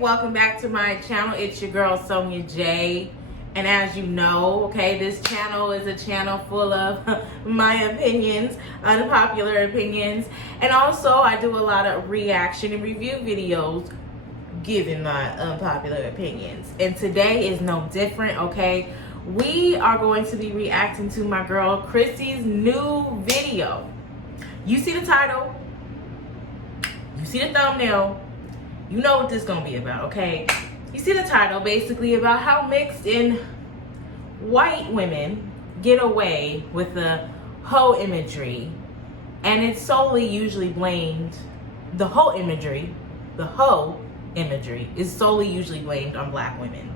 welcome back to my channel. It's your girl Sonja J. And as you know, okay, this channel is a channel full of my opinions, unpopular opinions, and also I do a lot of reaction and review videos giving my unpopular opinions. And today is no different, okay? We are going to be reacting to my girl Chrissie's new video. You see the title, you see the thumbnail, you know what this is gonna be about, okay? You see the title, basically about how mixed and white women get away with the hoe imagery, and it's solely usually blamed, the hoe imagery is solely usually blamed on black women.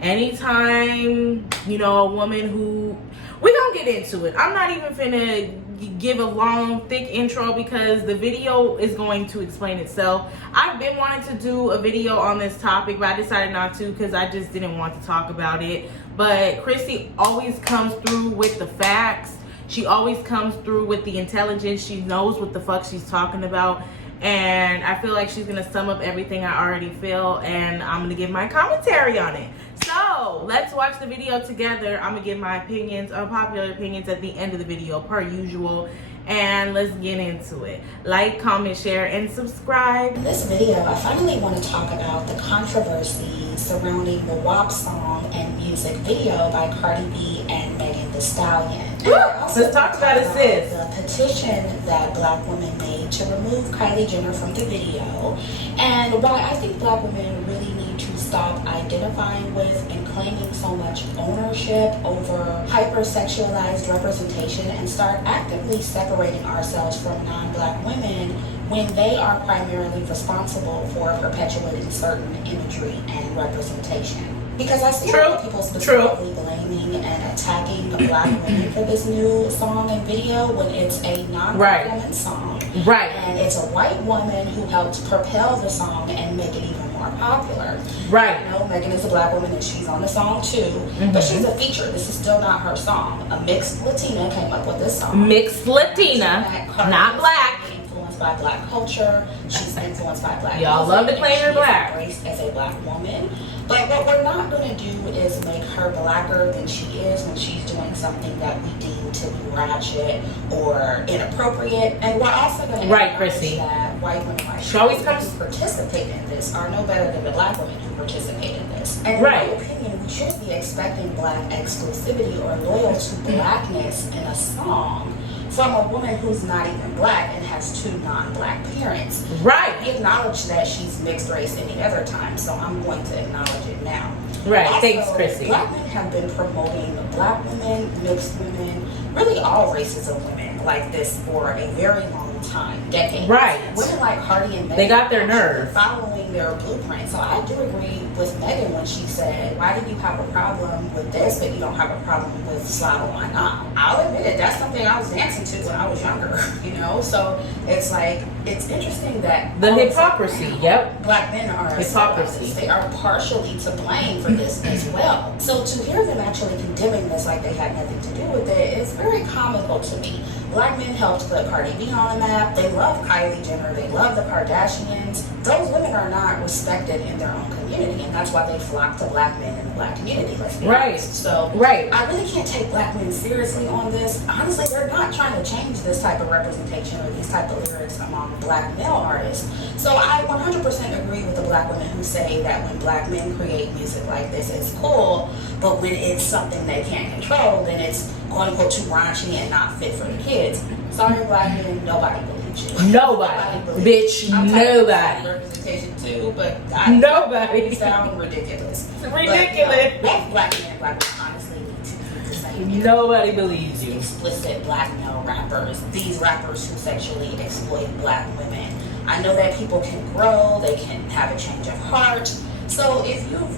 Anytime, you know, a woman who, we gonna get into it. I'm not even finna give a long, thick intro because the video is going to explain itself. I've been wanting to do a video on this topic, but I decided not to because I just didn't want to talk about it. But Chrissie always comes through with the facts. She always comes through with the intelligence. She knows what the fuck she's talking about. And I feel like she's gonna sum up everything I already feel, and I'm gonna give my commentary on it. So let's watch the video together. I'm gonna give my opinions, unpopular opinions, at the end of the video per usual, and let's get into it. Like, comment, share, and subscribe. In this video, I finally want to talk about the controversy surrounding the WAP song and music video by Cardi B and Megan Thee Stallion. Let's talk about it, sis. The petition that black women made to remove Kylie Jenner from the video, and why I think black women really need to stop identifying with and claiming so much ownership over hypersexualized representation and start actively separating ourselves from non-black women when they are primarily responsible for perpetuating certain imagery and representation. Because I see a lot of people specifically blaming and attacking black women for this new song and video when it's a non-black woman song. Right. And it's a white woman who helped propel the song and make it even more popular. Right. You know, Megan is a black woman and she's on the song too, but she's a feature. This is still not her song. A mixed Latina came up with this song. Mixed Latina, not black. Influenced by black culture. She's influenced by black Y'all love to claim her black. Embraced as a black woman. But what we're not going to do is make her blacker than she is when she's doing something that we deem to be ratchet or inappropriate. And we're also going to Chrissy, that white women like she always comes who participate in this are no better than the black women who participate in this. And in my opinion, we shouldn't be expecting black exclusivity or loyal to blackness in a song from a woman who's not even black and has two non-black parents. Right. We acknowledge that she's mixed race any other time, so I'm going to acknowledge it now. Right. Also, thanks, Chrissy. Black men have been promoting black women, mixed women, really all races of women like this for a very long time, decades. Right. Women like Cardi and Megan, they got their nerve, following their blueprint. So I do agree with Megan when she said, why do you have a problem with this but you don't have a problem with Slide on My Knob? I'll admit it, that's something I was dancing to when I was younger, you know? So it's like, it's interesting that the hypocrisy, black men are hypocrisy. They are partially to blame for this as well. So to hear them actually condemning this like they had nothing to do with it is very comical to me. Black men helped put Cardi B on the map. They love Kylie Jenner. They love the Kardashians. Those women are not respected in their own community, and that's why they flock to black men in the black community. Let's be honest. So I really can't take black men seriously on this. Honestly, they're not trying to change this type of representation or these type of lyrics among black male artists. So I 100% agree with the black women who say that when black men create music like this, it's cool, but when it's something they can't control, then it's quote-unquote too raunchy and not fit for the kids. Sorry, black men, nobody believes you. Nobody bitch, nobody. Representation too, but nobody. Sound ridiculous. Ridiculous. Both black men and black women honestly need to keep the same. Nobody believes you. Explicit black male rappers. These rappers who sexually exploit black women. I know that people can grow. They can have a change of heart. So if you've,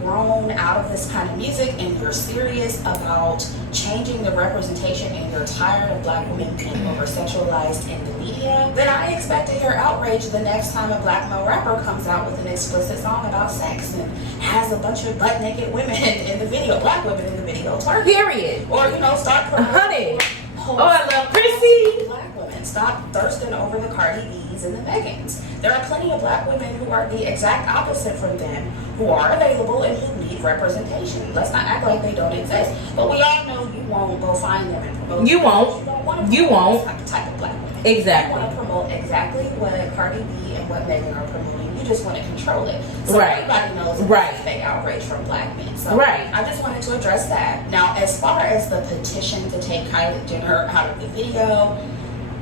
grown out of this kind of music and you're serious about changing the representation and you're tired of black women being over-sexualized in the media, then I expect to hear outrage the next time a black male rapper comes out with an explicit song about sex and has a bunch of butt-naked women in the video, black women in the video, period. Or, start promoting. Oh, I love Chrissy. Black women, stop thirsting over the Cardi B's and the Megans. There are plenty of black women who are the exact opposite from them, who are available and who need representation. Let's not act like they don't exist. But we all know you won't go find them and promote them. You won't. You don't want to You won't. type of black women. Exactly. You want to promote exactly what Cardi B and what Megan are promoting. You just want to control it. So Right. everybody knows Right. it's fake outrage from black men. So Right. I just wanted to address that. Now, as far as the petition to take Kylie Jenner out of the video,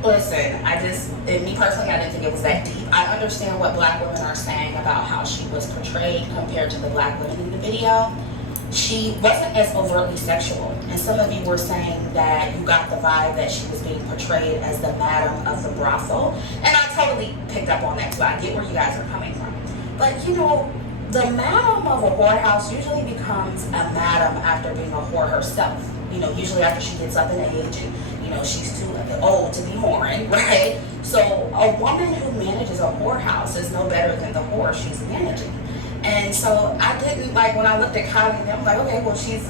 listen, and me personally, I didn't think it was that deep. I understand what black women are saying about how she was portrayed compared to the black women in the video. She wasn't as overtly sexual, and some of you were saying that you got the vibe that she was being portrayed as the madam of the brothel, and I totally picked up on that, so I get where you guys are coming from. But the madam of a whorehouse usually becomes a madam after being a whore herself. Usually after she gets up in age and she's too old to be whoring, right? So a woman who manages a whorehouse is no better than the whore she's managing. And so I didn't when I looked at Kylie and I'm like, okay, well, she's,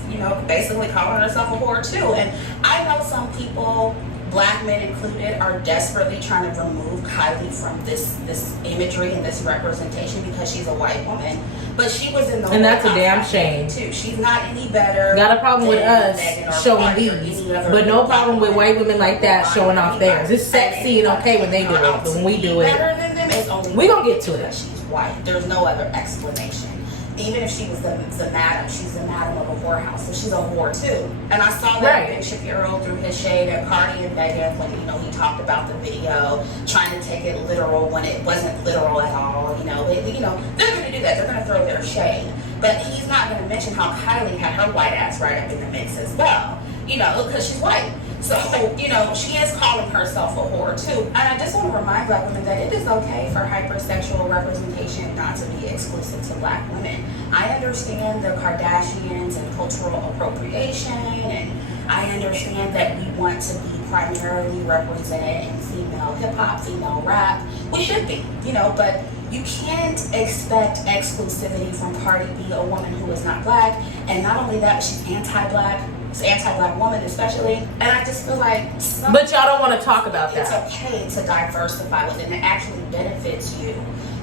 basically calling herself a whore too. And I know some people, black men included, are desperately trying to remove Kylie from this imagery and this representation because she's a white woman. But she was in the and that's a damn shame too. She's not any better. Got a problem with us showing these, but no problem with white women like that showing off theirs. It's sexy and okay when they do it, but when we do it, better than them is only we gonna get to it. She's white. There's no other explanation. Even if she was the madam, she's the madam of a whorehouse, so she's a whore too. And I saw that Ben Shapiro threw his shade at Cardi and Megan when he talked about the video, trying to take it literal when it wasn't literal at all. They're going to do that. They're going to throw their shade, but he's not going to mention how Kylie had her white ass right up in the mix as well. Because she's white. So, she is calling herself a whore too. And I just want to remind black women that it is okay for hypersexual representation not to be exclusive to black women. I understand the Kardashians and cultural appropriation, and I understand that we want to be primarily represented in female hip-hop, female rap. We should be, but you can't expect exclusivity from Cardi B, a woman who is not black. And not only that, but she's anti-black. Anti-black woman especially, and I just feel like but y'all don't want to talk about that. It's okay to diversify within. It actually benefits you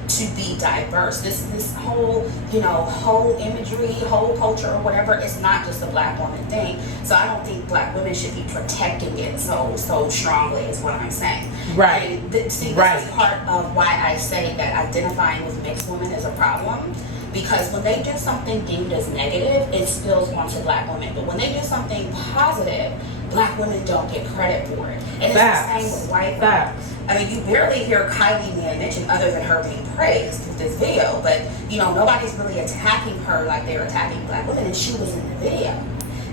to be diverse. This whole whole imagery, whole culture, or whatever, it's not just a black woman thing. So I don't think black women should be protecting it so strongly is what I'm saying. Right. This is part of why I say that identifying with mixed women is a problem. Because when they do something deemed as negative, it spills onto black women. But when they do something positive, black women don't get credit for it. And it's the same with white women. I mean, you barely hear Kylie being mentioned other than her being praised with this video. But, nobody's really attacking her like they're attacking black women. And she was in the video.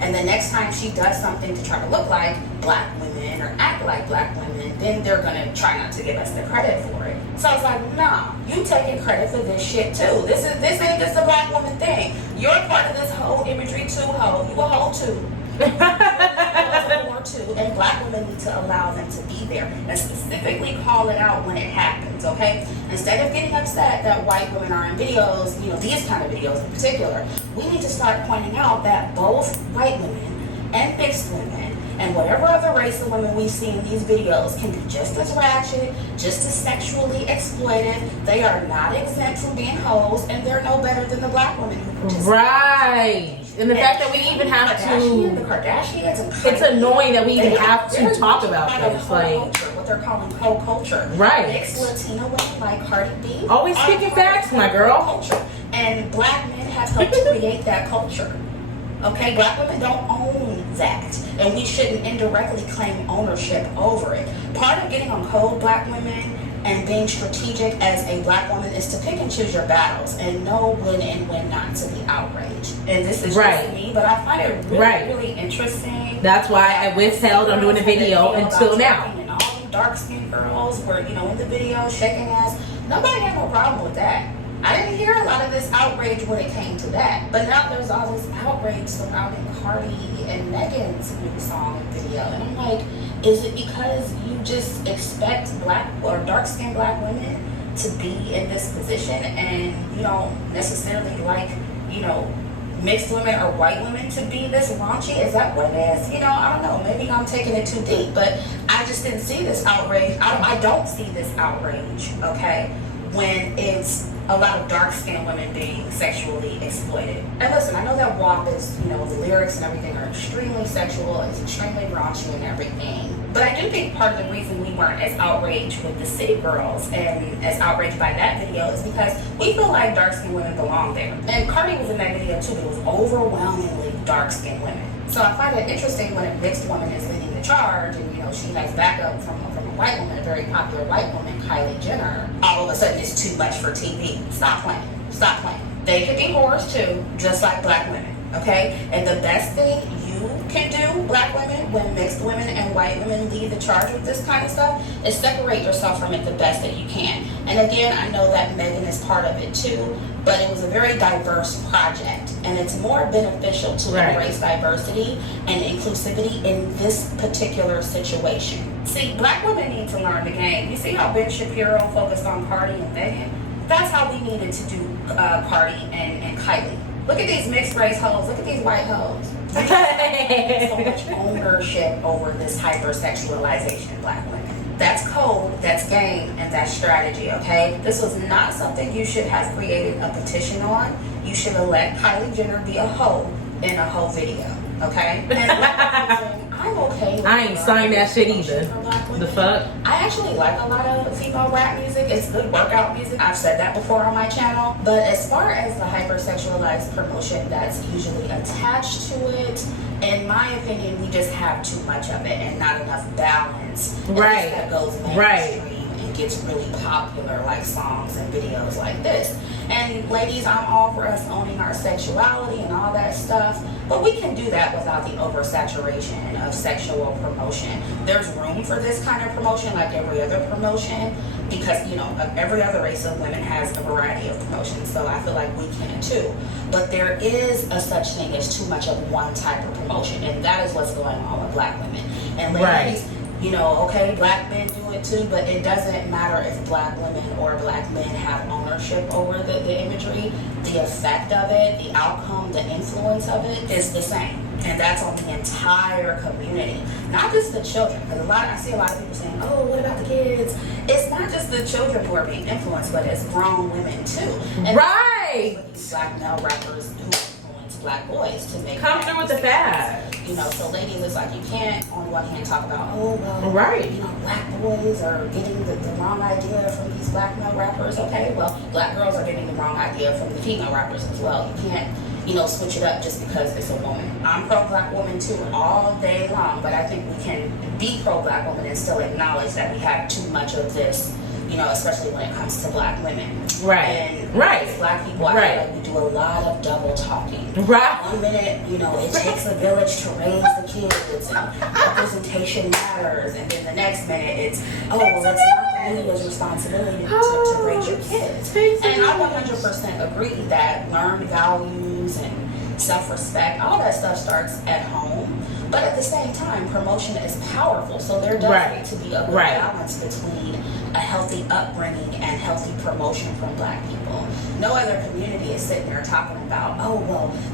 And the next time she does something to try to look like black women or act like black women, then they're going to try not to give us the credit for it. So I was like, nah, you taking credit for this shit too. This ain't just a black woman thing. You're part of this whole imagery too, hoe. You a hoe too. And black women need to allow them to be there and specifically call it out when it happens, okay? Instead of getting upset that white women are in videos, these kind of videos in particular, we need to start pointing out that both white women and mixed women and whatever other race of women we see in these videos can be just as ratchet, just as sexually exploited. They are not exempt from being hoes, and they're no better than the black women who participate. Right. And the fact that we even have to, the Kardashians, it's annoying that we even have to talk about this. What they're calling co-culture. Right. Mixed Latino women like Cardi B. Always speaking facts, my girl. Culture. And black men have helped to create that culture. Okay, black women don't own that, and we shouldn't indirectly claim ownership over it. Part of getting on code, black women, and being strategic as a black woman is to pick and choose your battles and know when and when not to be outraged. And this is just me, but I find it really interesting. That's why I withheld on doing a video until now. And all the dark-skinned girls were, in the video shaking ass. Nobody had no problem with that. I didn't hear a lot of this outrage when it came to that. But now there's all this outrage surrounding Cardi and Megan's new song and video. And I'm like, is it because you just expect black or dark-skinned black women to be in this position and you don't necessarily like, mixed women or white women to be this raunchy? Is that what it is? I don't know. Maybe I'm taking it too deep. But I just didn't see this outrage. I don't see this outrage, okay? when it's a lot of dark-skinned women being sexually exploited. And listen, I know that WAP is, the lyrics and everything are extremely sexual, it's extremely raunchy and everything. But I do think part of the reason we weren't as outraged with the City Girls and as outraged by that video is because we feel like dark-skinned women belong there. And Cardi was in that video too, but it was overwhelmingly dark-skinned women. So I find it interesting when a mixed woman is leading the charge and, she has backup from a white woman, a very popular white woman, Kylie Jenner. All of a sudden it's too much for TV. Stop playing. Stop playing. They could be whores too, just like black women, okay? And the best thing you can do, black women, when mixed women and white women lead the charge with this kind of stuff, is separate yourself from it the best that you can. And again, I know that Megan is part of it too, but it was a very diverse project, and it's more beneficial to embrace diversity and inclusivity in this particular situation. See, black women need to learn the game. You see how Ben Shapiro focused on Cardi and Megan? That's how we needed to do Cardi and Kylie. Look at these mixed race hoes. Look at these white hoes. So much ownership over this hypersexualization of black women. That's code, that's game, and that's strategy, okay? This was not something you should have created a petition on. You should have let Kylie Jenner be a hoe in a hoe video, okay? And I'm okay with I ain't signed that shit either. The fuck? I actually like a lot of female rap music. It's good workout music. I've said that before on my channel. But as far as the hypersexualized promotion that's usually attached to it, in my opinion, we just have too much of it and not enough balance. Right. That goes mainstream and gets really popular, like songs and videos like this. And ladies, I'm all for us owning our sexuality and all that stuff, but we can do that without the oversaturation of sexual promotion. There's room for this kind of promotion like every other promotion because, every other race of women has a variety of promotions, so I feel like we can too. But there is a such thing as too much of one type of promotion, and that is what's going on with black women. And ladies, okay, black men do it too, but it doesn't matter if black women or black men have ownership over the imagery. The effect of it, the outcome, the influence of it is the same. And that's on the entire community, not just the children. Because I see a lot of people saying, oh, what about the kids? It's not just the children who are being influenced, but it's grown women too. And these black male rappers who influence black boys to make come through with the fad. So ladies, it's like you can't on one hand talk about, right. Black boys are getting the wrong idea from these black male rappers. Okay, well, black girls are getting the wrong idea from the female rappers as well. You can't, switch it up just because it's a woman. I'm pro-black woman too, all day long, but I think we can be pro-black woman and still acknowledge that we have too much of this, especially when it comes to black women. Right. And as black people, I feel like we do a lot of double talking. Right. 1 minute, it takes a village to raise the kids and representation matters, and then the next minute it's, it's not the media's responsibility to raise your kids. And I 100% agree that learned values and self-respect, all that stuff starts at home. But at the same time, promotion is powerful. So there does need to be a good balance between a healthy upbringing and healthy promotion from black people. No other community is sitting there talking about,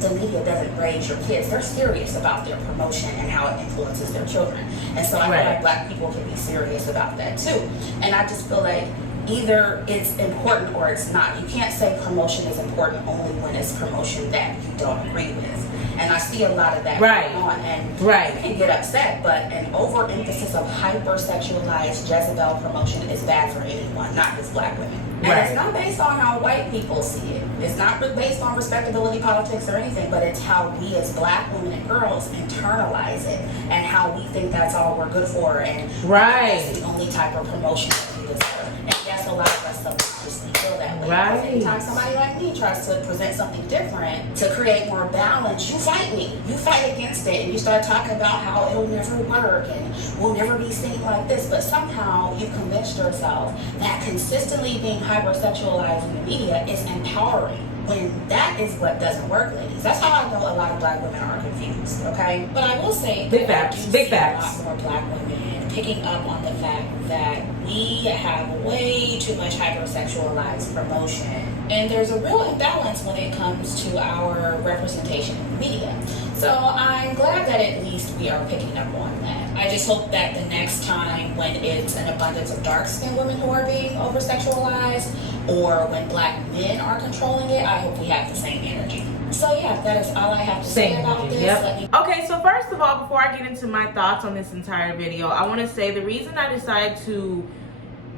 the media doesn't raise your kids. They're serious about their promotion and how it influences their children. And so I feel like black people can be serious about that too. And I just feel like either it's important or it's not. You can't say promotion is important only when it's promotion that you don't agree with. And I see a lot of that going on. And you can get upset, but an overemphasis of hypersexualized Jezebel promotion is bad for anyone, not just black women. And it's not based on how white people see it. It's not based on respectability politics or anything, but it's how we as black women and girls internalize it and how we think that's all we're good for and that's the only type of promotion that we deserve. And yes, a lot of us subconsciously feel that way. Anytime somebody like me tries to present something different to create more balance, you fight me. You fight against it and you start talking about how it'll never work and we'll never be seen like this. But somehow you've convinced yourself that consistently being hypersexualized in the media is empowering. When that is what doesn't work, ladies. That's how I know a lot of black women are confused, okay? But I will say big facts. A lot more black women picking up on the fact that we have way too much hypersexualized promotion. And there's a real imbalance when it comes to our representation in the media. So I'm glad that at least we are picking up on that. I just hope that the next time when it's an abundance of dark-skinned women who are being over-sexualized, or when black men are controlling it, I hope we have the same energy. So yeah, that is all I have to say about this. Yep. Okay, so first of all, before I get into my thoughts on this entire video, I want to say the reason I decided to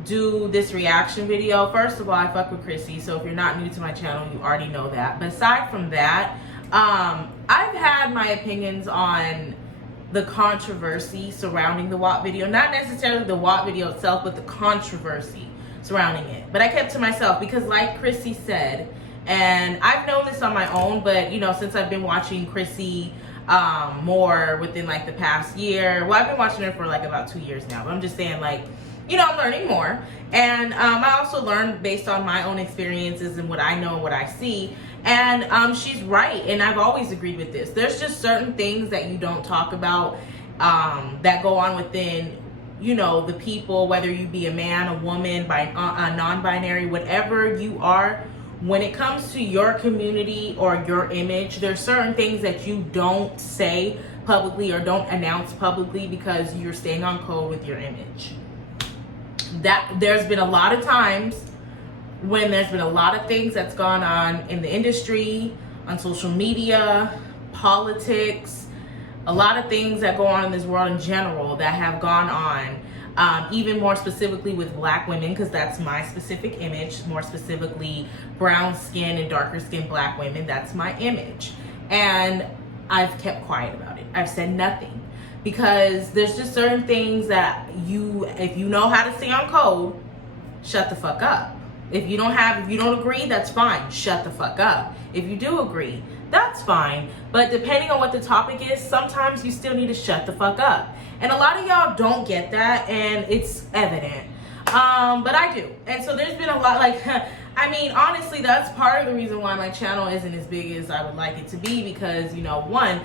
do this reaction video, first of all, I fuck with Chrissie, so if you're not new to my channel, you already know that. But aside from that, I've had my opinions on the controversy surrounding the WAP video, not necessarily the WAP video itself, but the controversy surrounding it. But I kept to myself because, like Chrissie said, and I've known this on my own, but you know, since I've been watching Chrissie more within like the past year, well, I've been watching her for like about 2 years now, but I'm just saying, like, you know, I'm learning more. And I also learned based on my own experiences and what I know and what I see. And she's right, and I've always agreed with this. There's just certain things that you don't talk about that go on within, you know, the people, whether you be a man, a woman, non-binary, whatever you are. When it comes to your community or your image, there's certain things that you don't say publicly or don't announce publicly because you're staying on code with your image. That there's been a lot of times when there's been a lot of things that's gone on in the industry, on social media, politics, a lot of things that go on in this world in general that have gone on, even more specifically with black women, because that's my specific image, more specifically brown skin and darker skinned black women, that's my image. And I've kept quiet about it. I've said nothing. Because there's just certain things that if you know how to stay on code, shut the fuck up. If you don't agree, that's fine. Shut the fuck up. If you do agree, that's fine. But depending on what the topic is, sometimes you still need to shut the fuck up. And a lot of y'all don't get that, and it's evident. But I do. And so there's been a lot, like, I mean, honestly, that's part of the reason why my channel isn't as big as I would like it to be, because, you know, one,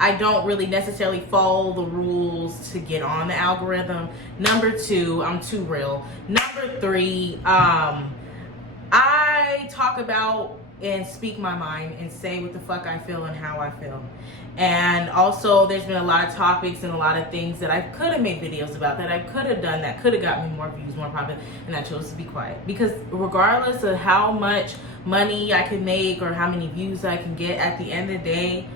I don't really necessarily follow the rules to get on the algorithm. Number two, I'm too real. Number three, I talk about and speak my mind and say what the fuck I feel and how I feel. And also, there's been a lot of topics and a lot of things that I could have made videos about, that I could have done, that could have got me more views, more profit, and I chose to be quiet. Because regardless of how much money I can make or how many views I can get, at the end of the day,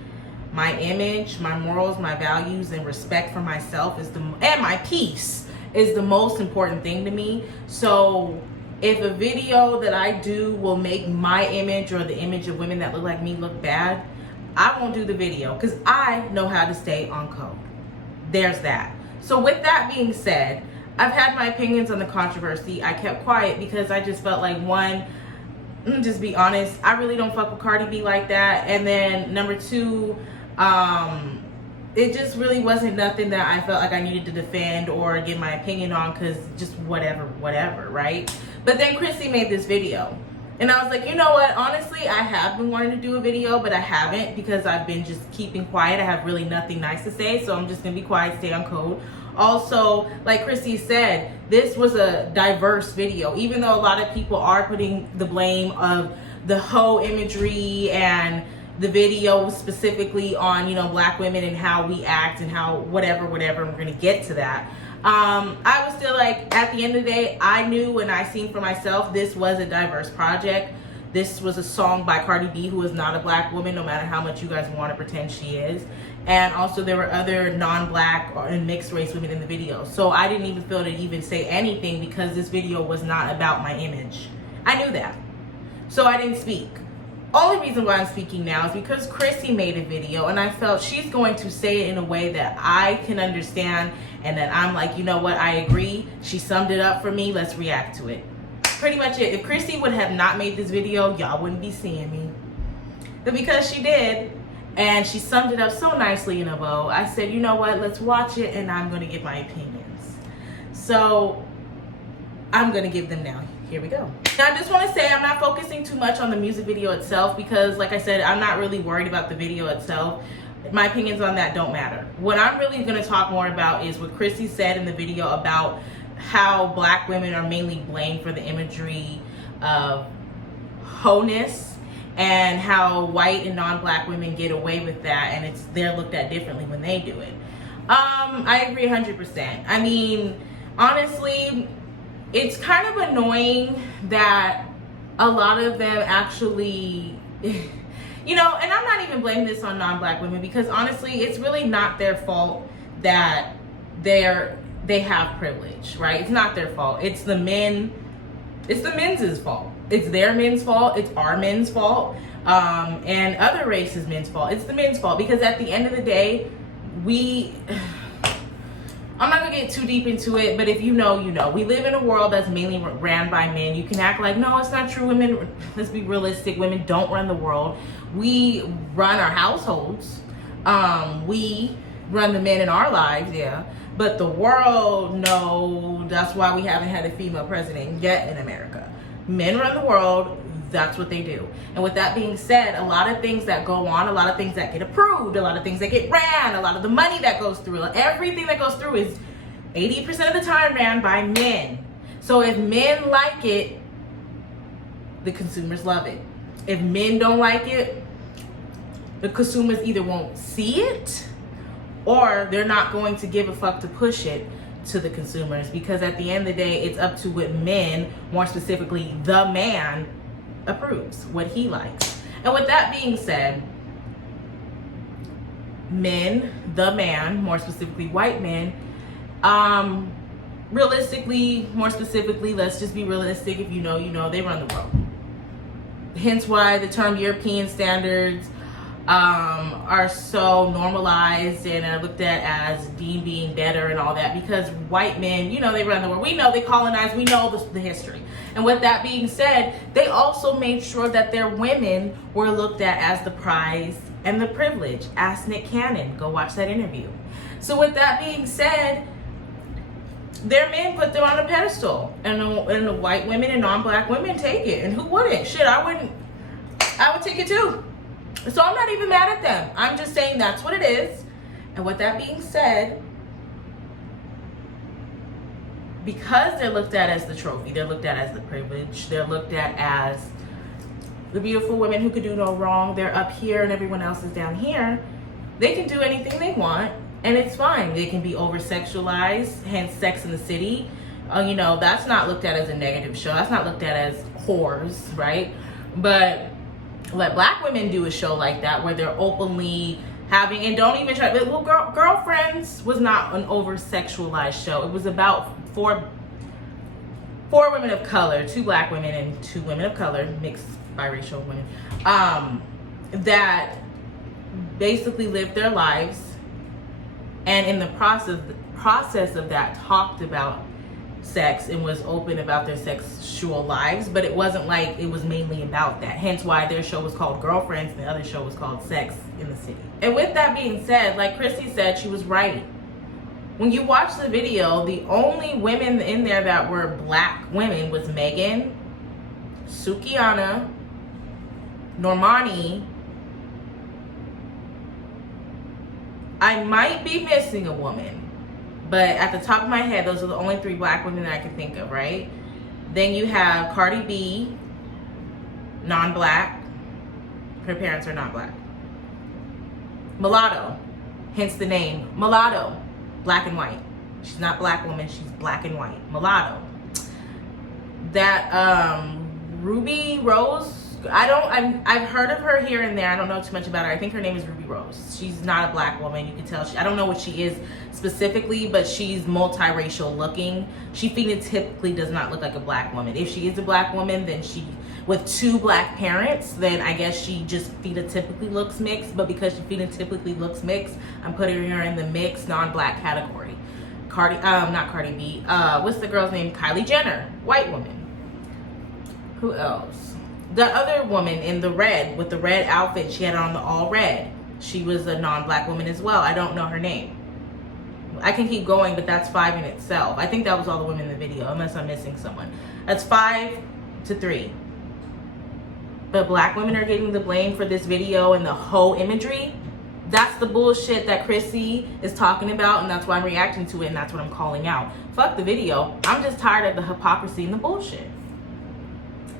my image, my morals, my values, and respect for myself and my peace is the most important thing to me. So if a video that I do will make my image or the image of women that look like me look bad, I won't do the video because I know how to stay on code. There's that. So with that being said, I've had my opinions on the controversy. I kept quiet because I just felt like, one, just be honest, I really don't fuck with Cardi B like that. And then number two, it just really wasn't nothing that I felt like I needed to defend or give my opinion on, because just whatever, right? But then Chrissie made this video, and I was like, you know what, honestly, I have been wanting to do a video, but I haven't, because I've been just keeping quiet. I have really nothing nice to say, so I'm just gonna be quiet, stay on code. Also, like Chrissie said, this was a diverse video, even though a lot of people are putting the blame of the H0E imagery and the video specifically on, you know, black women and how we act and how whatever, we're gonna get to that. I was still like, at the end of the day, I knew and I seen for myself this was a diverse project. This was a song by Cardi B, who is not a black woman, no matter how much you guys want to pretend she is. And also there were other non-black and mixed race women in the video. So I didn't even feel to even say anything, because this video was not about my image. I knew that. So I didn't speak. Only reason why I'm speaking now is because Chrissie made a video, and I felt she's going to say it in a way that I can understand, and that I'm like, you know what, I agree. She summed it up for me. Let's react to it. Pretty much it. If Chrissie would have not made this video, y'all wouldn't be seeing me. But because she did, and she summed it up so nicely in a bow, I said, you know what, let's watch it, and I'm going to give my opinions. So I'm going to give them now. Here we go. Now, I just want to say I'm not focusing too much on the music video itself, because like I said, I'm not really worried about the video itself. My opinions on that don't matter. What I'm really going to talk more about is what Chrissie said in the video about how black women are mainly blamed for the imagery of wholeness, and how white and non-black women get away with that, and they're looked at differently when they do it. I agree 100%. I mean, honestly, it's kind of annoying that a lot of them actually, you know, and I'm not even blaming this on non-black women, because honestly, it's really not their fault that they have privilege, right? It's not their fault. It's the men's fault. It's their men's fault. It's our men's fault. And other races' men's fault. It's the men's fault, because at the end of the day, I'm not gonna get too deep into it, but if you know, you know. We live in a world that's mainly ran by men. You can act like, no, it's not true. Women, let's be realistic. Women don't run the world. We run our households. We run the men in our lives, yeah. But the world, no. That's why we haven't had a female president yet in America. Men run the world. That's what they do. And with that being said, a lot of things that go on, a lot of things that get approved, a lot of things that get ran, a lot of the money that goes through, everything that goes through is 80% of the time ran by men. So if men like it, the consumers love it. If men don't like it, the consumers either won't see it or they're not going to give a fuck to push it to the consumers, because at the end of the day, it's up to what men, more specifically the man, approves, what he likes. And with that being said, men, the man, more specifically white men, realistically, more specifically, let's just be realistic, if you know, you know, they run the world. Hence why the term European standards are so normalized and are looked at as being better and all that, because white men, you know, they run the world. We know they colonized, we know the history. And with that being said, they also made sure that their women were looked at as the prize and the privilege. Ask Nick Cannon, go watch that interview. So with that being said, their men put them on a pedestal, and the white women and non-black women take it. And who wouldn't? Shit, I would take it too. So I'm not even mad at them. I'm just saying that's what it is. And with that being said, because they're looked at as the trophy, they're looked at as the privilege, they're looked at as the beautiful women who could do no wrong, they're up here and everyone else is down here, they can do anything they want and it's fine. They can be over-sexualized, hence Sex in the City. You know, that's not looked at as a negative show. That's not looked at as whores, right? But let black women do a show like that where they're openly having, and don't even try, well, Girlfriends was not an over-sexualized show. It was about four women of color, 2 black women and 2 women of color, mixed biracial women, that basically lived their lives, and in the process of that talked about sex and was open about their sexual lives, but it wasn't like it was mainly about that. Hence why their show was called Girlfriends and the other show was called Sex in the City. And with that being said, like Chrissie said, she was right. When you watch the video, the only women in there that were black women was Megan, Sukiana, Normani. I might be missing a woman, but at the top of my head, those are the only 3 black women that I can think of, right? Then you have Cardi B, non-black. Her parents are not black. Mulatto, hence the name Mulatto, black and white. She's not black woman, she's black and white. Mulatto. That Ruby Rose, I've heard of her here and there. I don't know too much about her. I think her name is Ruby Rose. She's not a black woman. You can tell I don't know what she is specifically, but she's multiracial looking. She phenotypically does not look like a black woman. If she is a black woman, then she, with 2 black parents, then I guess she just phenotypically looks mixed. But because she phenotypically looks mixed, I'm putting her in the mixed non-black category. Not Cardi B. What's the girl's name? Kylie Jenner, white woman. Who else? The other woman in the red, with the red outfit, she had on the all red. She was a non-black woman as well. I don't know her name. I can keep going, but that's 5 in itself. I think that was all the women in the video, unless I'm missing someone. That's 5 to 3. But black women are getting the blame for this video and the whole imagery. That's the bullshit that Chrissie is talking about, and that's why I'm reacting to it, and that's what I'm calling out. Fuck the video. I'm just tired of the hypocrisy and the bullshit.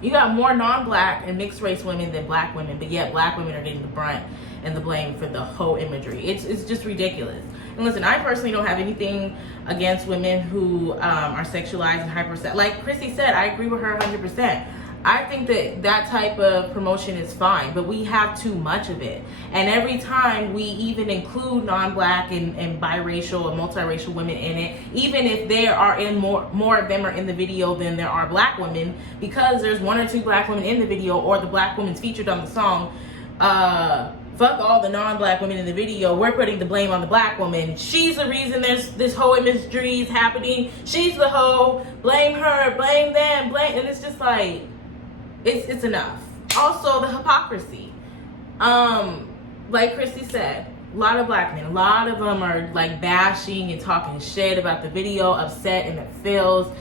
You got more non-black and mixed race women than black women, but yet black women are getting the brunt and the blame for the whole imagery. It's just ridiculous. And listen, I personally don't have anything against women who are sexualized and hypersexualized. Like Chrissie said, I agree with her 100%. I think that type of promotion is fine, but we have too much of it. And every time we even include non-black and biracial and multiracial women in it, even if there are more of them are in the video than there are black women, because there's 1 or 2 black women in the video, or the black woman's featured on the song, fuck all the non-black women in the video. We're putting the blame on the black woman. She's the reason this whole imagery is happening. She's the hoe. Blame her. Blame them. Blame. And it's just like, it's enough. Also, the hypocrisy. Like Chrissie said, a lot of black men, a lot of them are like bashing and talking shit about the video, upset and it feels.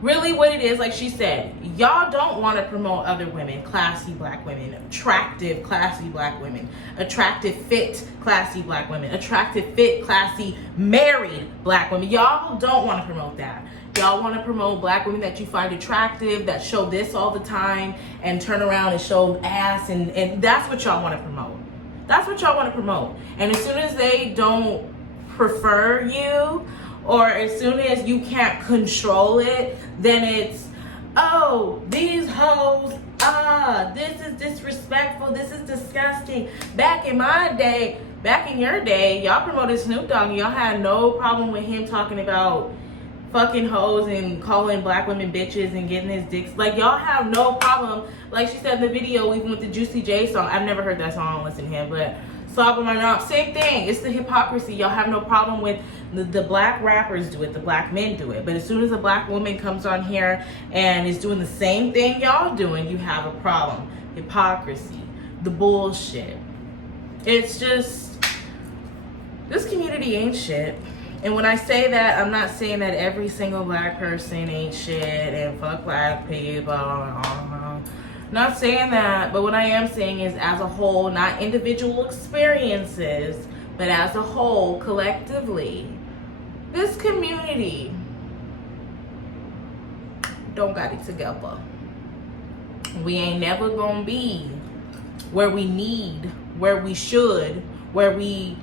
Really what it is, like she said, y'all don't want to promote other women, classy black women, attractive, classy black women, attractive, fit, classy black women, attractive, fit, classy, married black women. Y'all don't want to promote that. Y'all want to promote black women that you find attractive, that show this all the time and turn around and show ass, and that's what y'all want to promote. That's what y'all want to promote. And as soon as they don't prefer you, or as soon as you can't control it, then it's, oh, these hoes, this is disrespectful, this is disgusting. Back in your day, y'all promoted Snoop Dogg and y'all had no problem with him talking about fucking hoes and calling black women bitches and getting his dicks. Like, y'all have no problem. Like she said in the video, even with the Juicy J song, I've never heard that song, I don't listen to him, but Sob on My Knob, same thing. It's the hypocrisy. Y'all have no problem with the black rappers do it, the black men do it. But as soon as a black woman comes on here and is doing the same thing y'all doing, you have a problem. Hypocrisy, the bullshit. It's just, this community ain't shit. And when I say that, I'm not saying that every single black person ain't shit and fuck black people. Not saying that, but what I am saying is, as a whole, not individual experiences, but as a whole, collectively, this community don't got it together. We ain't never gonna be where we need, where we should, where we,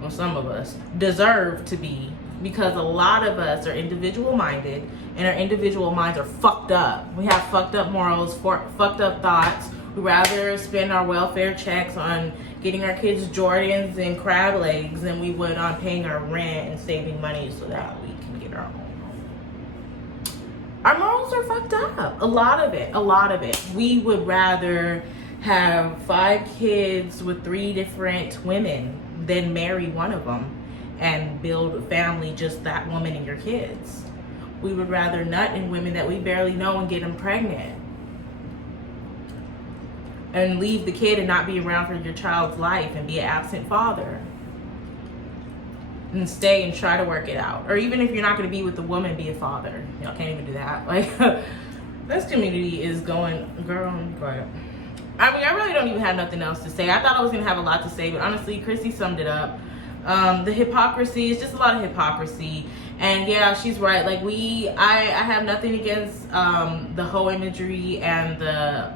well, some of us deserve to be, because a lot of us are individual minded and our individual minds are fucked up. We have fucked up morals, fucked up thoughts. We'd rather spend our welfare checks on getting our kids Jordans and crab legs than we would on paying our rent and saving money so that we can get our own home. Our morals are fucked up. A lot of it. We would rather have 5 kids with 3 different women than marry one of them and build a family, just that woman and your kids. We would rather nut in women that we barely know and get them pregnant and leave the kid and not be around for your child's life and be an absent father and stay and try to work it out. Or even if you're not going to be with the woman, be a father. Y'all can't even do that. Like, this community is going, girl, go ahead. I mean, I really don't even have nothing else to say. I thought I was going to have a lot to say, but honestly, Chrissie summed it up. The hypocrisy is just a lot of hypocrisy. And yeah, she's right. Like, I have nothing against the whole imagery and the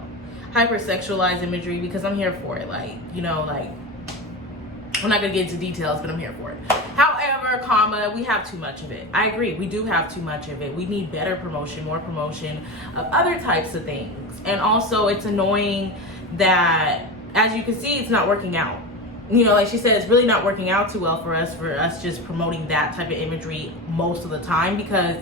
hypersexualized imagery, because I'm here for it. Like, you know, like, I'm not going to get into details, but I'm here for it. However, we have too much of it. I agree. We do have too much of it. We need better promotion, more promotion of other types of things. And also, it's annoying that, as you can see, it's not working out. You know, like she said, it's really not working out too well for us just promoting that type of imagery most of the time, because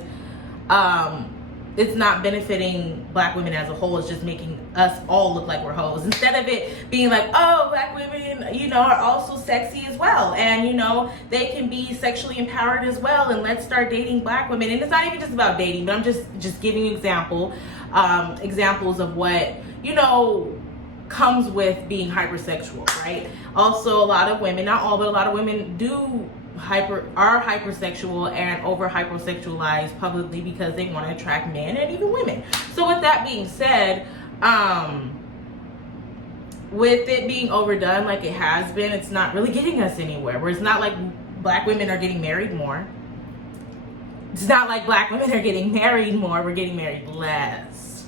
it's not benefiting black women as a whole. It's just making us all look like we're hoes, instead of it being like, oh, black women, you know, are also sexy as well, and, you know, they can be sexually empowered as well, and let's start dating black women. And it's not even just about dating, but I'm just giving examples of what, you know, comes with being hypersexual, right? Also, a lot of women, not all, but a lot of women are hypersexual and over hypersexualized publicly because they want to attract men and even women. So with that being said, with it being overdone like it has been, it's not really getting us anywhere. Where it's not like black women are getting married more. It's not like black women are getting married more. We're getting married less.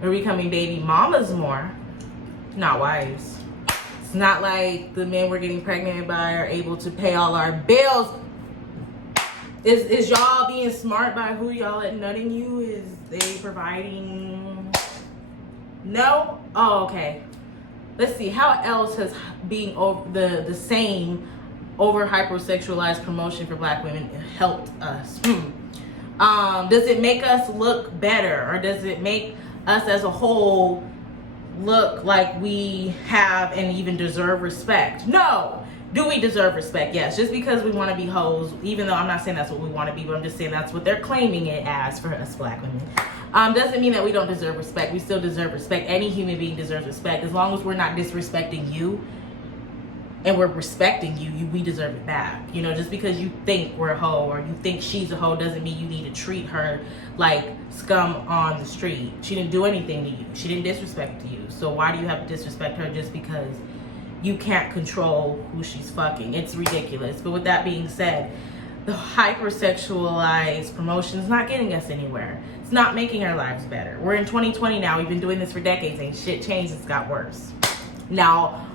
We're becoming baby mamas more, not wives. It's not like the men we're getting pregnant by are able to pay all our bills. Is y'all being smart by who y'all let nutting you? Is they providing? No? Oh, okay. Let's see. How else has being over the same over hypersexualized promotion for Black women helped us? Does it make us look better, or does it make us as a whole look like we have and even deserve respect? No. Do we deserve respect? Yes. Just because we want to be hoes, even though I'm not saying that's what we want to be, but I'm just saying that's what they're claiming it as for us Black women. Doesn't mean that we don't deserve respect. We still deserve respect. Any human being deserves respect. As long as we're not disrespecting you and we're respecting you, we deserve it back. You know, just because you think we're a hoe or you think she's a hoe doesn't mean you need to treat her like scum on the street. She didn't do anything to you. She didn't disrespect you. So why do you have to disrespect her just because you can't control who she's fucking? It's ridiculous. But with that being said, the hypersexualized promotion is not getting us anywhere. It's not making our lives better. We're in 2020 now. We've been doing this for decades. Ain't shit changed. It's got worse. Now,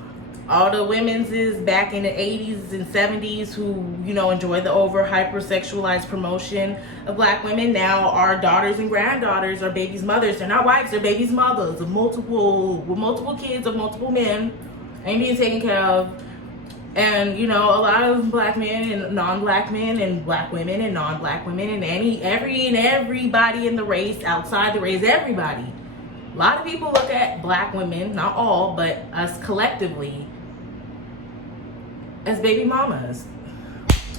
all the women's is back in the 80s and 70s who, you know, enjoy the over hypersexualized promotion of Black women. Now our daughters and granddaughters are babies' mothers. They're not wives, they're babies' mothers of multiple kids of multiple men ain't being taken care of. And, you know, a lot of Black men and non-Black men and Black women and non-Black women and everybody in the race, outside the race, everybody. A lot of people look at Black women, not all, but us collectively, as baby mamas,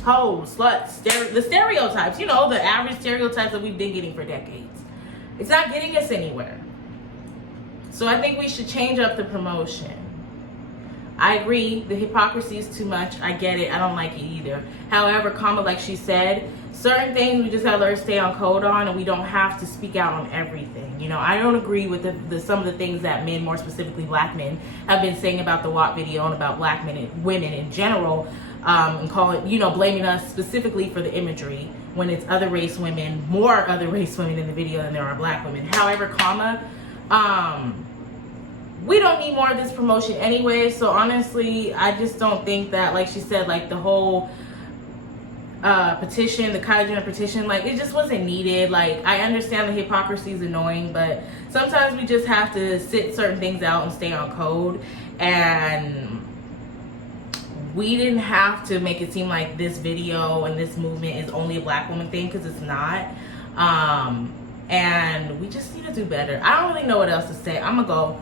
hoes, sluts, the stereotypes, you know, the average stereotypes that we've been getting for decades. It's not getting us anywhere. So I think we should change up the promotion. I agree, the hypocrisy is too much. I get it. I don't like it either. However, like she said, certain things we just gotta learn to stay on code on, and we don't have to speak out on everything. You know, I don't agree with some of the things that men, more specifically Black men, have been saying about the WAP video and about Black men and women in general, and blaming us specifically for the imagery when it's other race women, more other race women in the video than there are Black women. However, we don't need more of this promotion anyway. So honestly, I just don't think that, like she said, like the whole petition, the Kylie Jenner petition, like it just wasn't needed. Like I understand the hypocrisy is annoying, but sometimes we just have to sit certain things out and stay on code. And we didn't have to make it seem like this video and this movement is only a Black woman thing, because it's not. And we just need to do better. I don't really know what else to say. I'm gonna go.